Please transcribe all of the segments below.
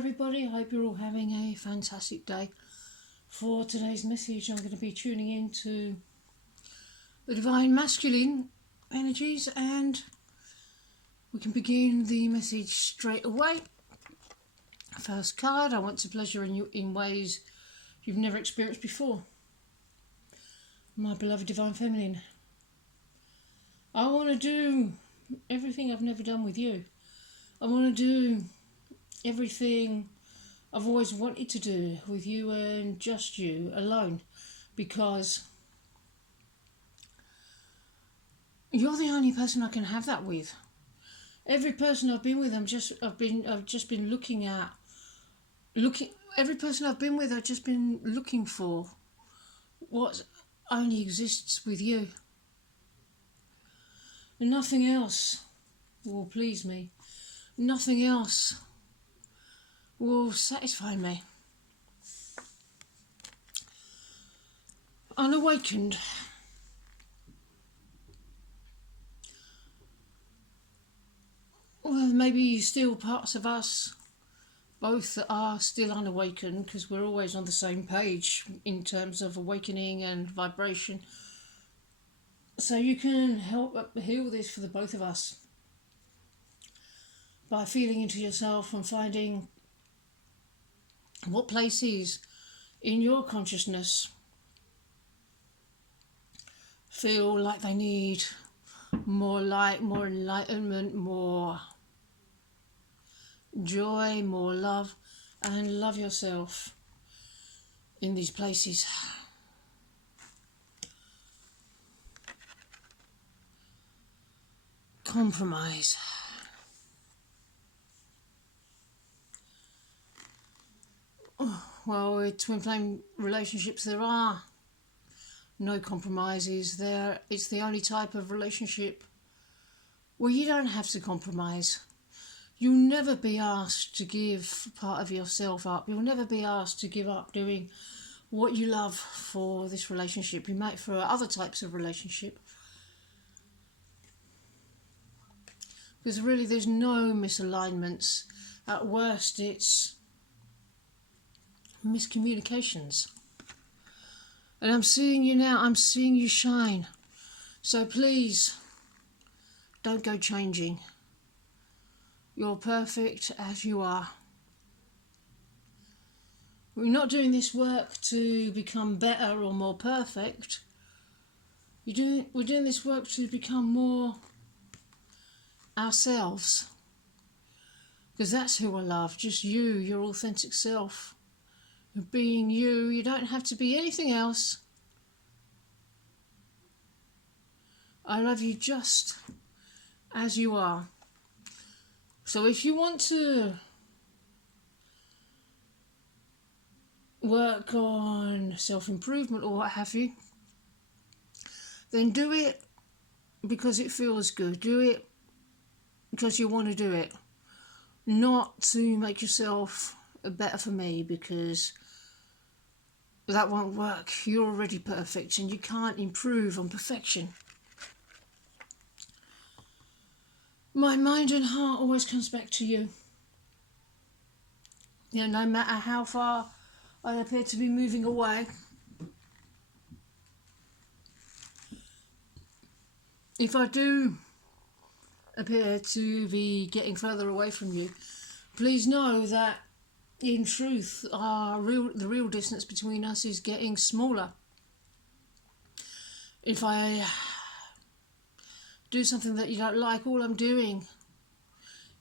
everybody, I hope you're all having a fantastic day. For today's message, I'm going to be tuning into the divine masculine energies, and we can begin the message straight away. First card, I want to pleasure in you in ways you've never experienced before. My beloved divine feminine, I want to do everything I've never done with you. I want to do everything I've always wanted to do with you and just you alone, because you're the only person I can have that with. Every person I've been with, I've just been looking. Every person I've been with, I've just been looking for what only exists with you. Nothing else will please me. Nothing else will satisfy me. Unawakened. Well, maybe still parts of us both that are still unawakened, because we're always on the same page in terms of awakening and vibration. So you can help heal this for the both of us by feeling into yourself and finding what places in your consciousness feel like they need more light, more enlightenment, more joy, more love, and love yourself in these places. Compromise. Well, with twin flame relationships, there are no compromises. It's the only type of relationship where you don't have to compromise. You'll never be asked to give part of yourself up. You'll never be asked to give up doing what you love for this relationship. You might for other types of relationship. Because really there's no misalignments. At worst it's miscommunications. And I'm seeing you now, I'm seeing you shine. So please, don't go changing. You're perfect as you are. We're not doing this work to become better or more perfect. We're doing this work to become more ourselves. Because that's who I love, just you, your authentic self. Being you, you don't have to be anything else. I love you just as you are. So if you want to work on self-improvement or what have you, then do it because it feels good. Do it because you want to do it. Not to make yourself better for me, because that won't work. You're already perfect and you can't improve on perfection. My mind and heart always comes back to you. You know, no matter how far I appear to be moving away, if I do appear to be getting further away from you, please know that in truth the real distance between us is getting smaller. If I do something that you don't like, all I'm doing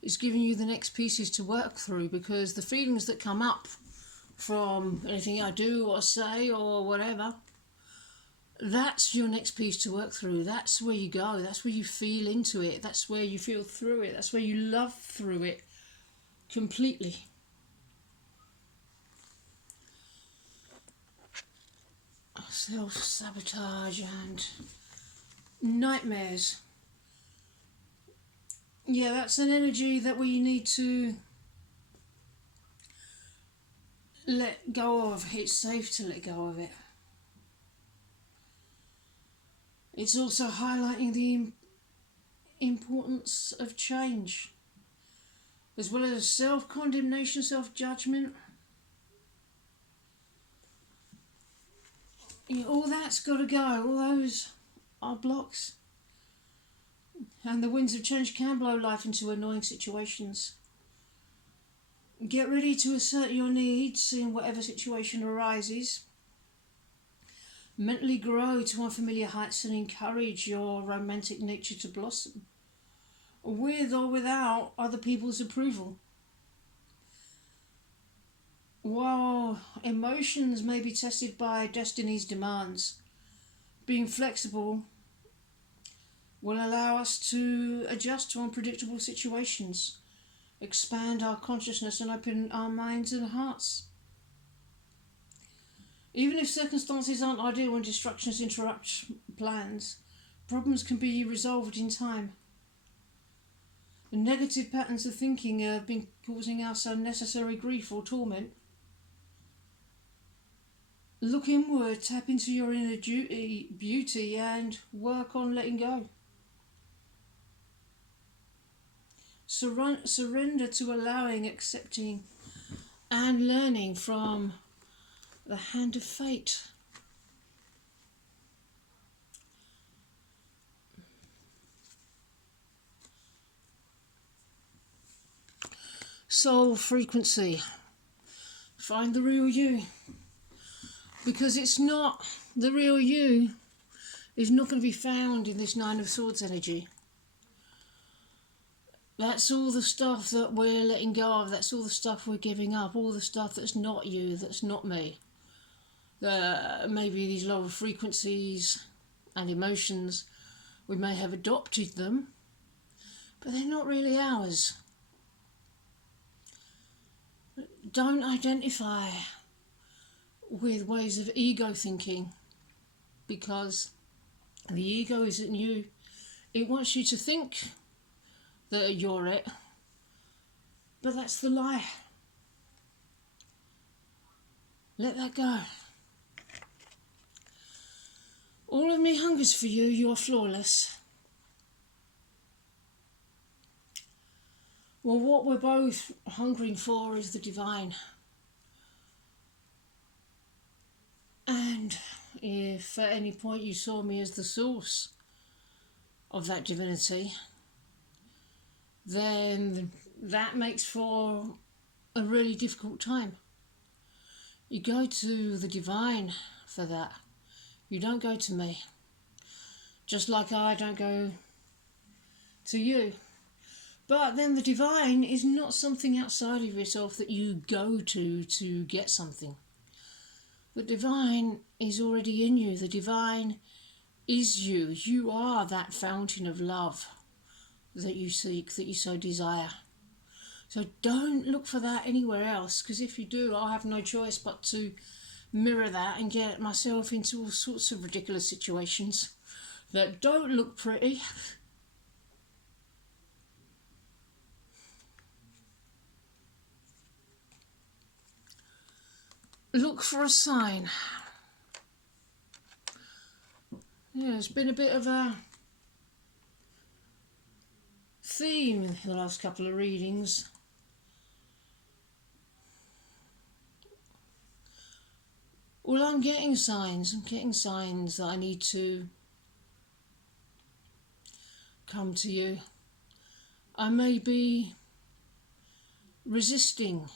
is giving you the next pieces to work through, because the feelings that come up from anything I do or say or whatever, that's your next piece to work through. That's where you go, that's where you feel into it, that's where you feel through it, that's where you love through it completely. Self-sabotage and nightmares. Yeah, that's an energy that we need to let go of. It's safe to let go of it. It's also highlighting the importance of change. as well as self-condemnation, self-judgment. All that's got to go. All those are blocks. And the winds of change can blow life into annoying situations. Get ready to assert your needs in whatever situation arises. Mentally grow to unfamiliar heights and encourage your romantic nature to blossom, with or without other people's approval. While emotions may be tested by destiny's demands, being flexible will allow us to adjust to unpredictable situations, expand our consciousness and open our minds and hearts. Even if circumstances aren't ideal and distractions interrupt plans, problems can be resolved in time. The negative patterns of thinking have been causing us unnecessary grief or torment. Look inward, tap into your inner beauty and work on letting go. Surrender to allowing, accepting and learning from the hand of fate. Soul frequency. Find the real you. Because it's not, the real you is not going to be found in this Nine of Swords energy. That's all the stuff that we're letting go of. That's all the stuff we're giving up. All the stuff that's not you, that's not me. Maybe these lower frequencies and emotions, we may have adopted them, but they're not really ours. Don't identify with ways of ego thinking, because the ego isn't you. It wants you to think that you're it, but that's the lie. Let that go. All of me hungers for you. You are flawless. Well, what we're both hungering for is the divine. And if at any point you saw me as the source of that divinity, then that makes for a really difficult time. You go to the divine for that. You don't go to me. Just like I don't go to you. But then the divine is not something outside of yourself that you go to get something. The divine is already in you. The divine is you. You are that fountain of love that you seek, that you so desire. So don't look for that anywhere else, because if you do, I'll have no choice but to mirror that and get myself into all sorts of ridiculous situations that don't look pretty. Look for a sign. Yeah, it's been a bit of a theme in the last couple of readings. Well, I'm getting signs. I'm getting signs that I need to come to you. I may be resisting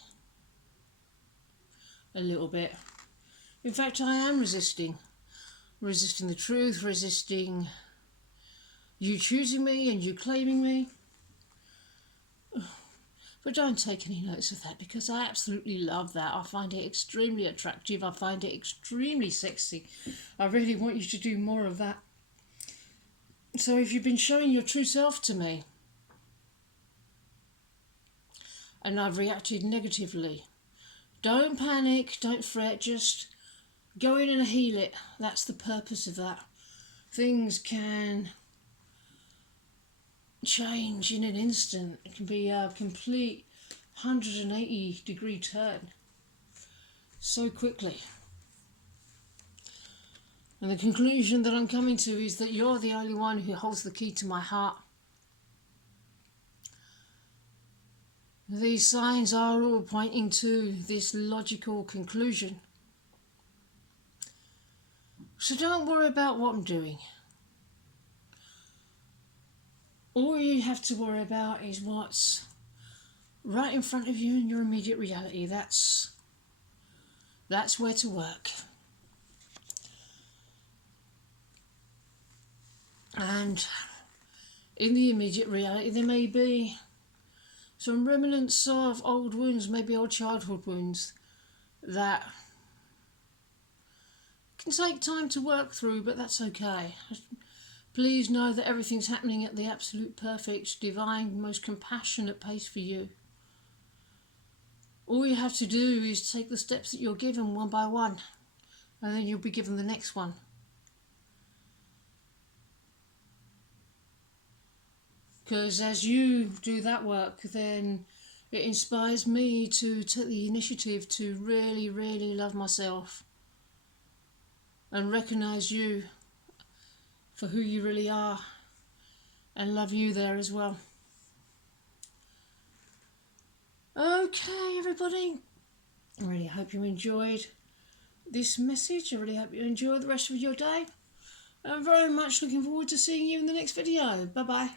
a little bit. In fact, I am resisting. Resisting the truth, resisting you choosing me and you claiming me. But don't take any notice of that, because I absolutely love that. I find it extremely attractive. I find it extremely sexy. I really want you to do more of that. So if you've been showing your true self to me and I've reacted negatively, don't panic, don't fret, just go in and heal it. That's the purpose of that. Things can change in an instant. It can be a complete 180-degree turn so quickly. And the conclusion that I'm coming to is that you're the only one who holds the key to my heart. These signs are all pointing to this logical conclusion. So don't worry about what I'm doing. All you have to worry about is what's right in front of you in your immediate reality. That's where to work. And in the immediate reality there may be some remnants of old wounds, maybe old childhood wounds, that can take time to work through, but that's okay. Please know that everything's happening at the absolute perfect, divine, most compassionate pace for you. All you have to do is take the steps that you're given one by one, and then you'll be given the next one. Because as you do that work, then it inspires me to take the initiative to really, really love myself and recognise you for who you really are, and love you there as well. Okay, everybody, I really hope you enjoyed this message. I really hope you enjoy the rest of your day. I'm very much looking forward to seeing you in the next video. Bye bye.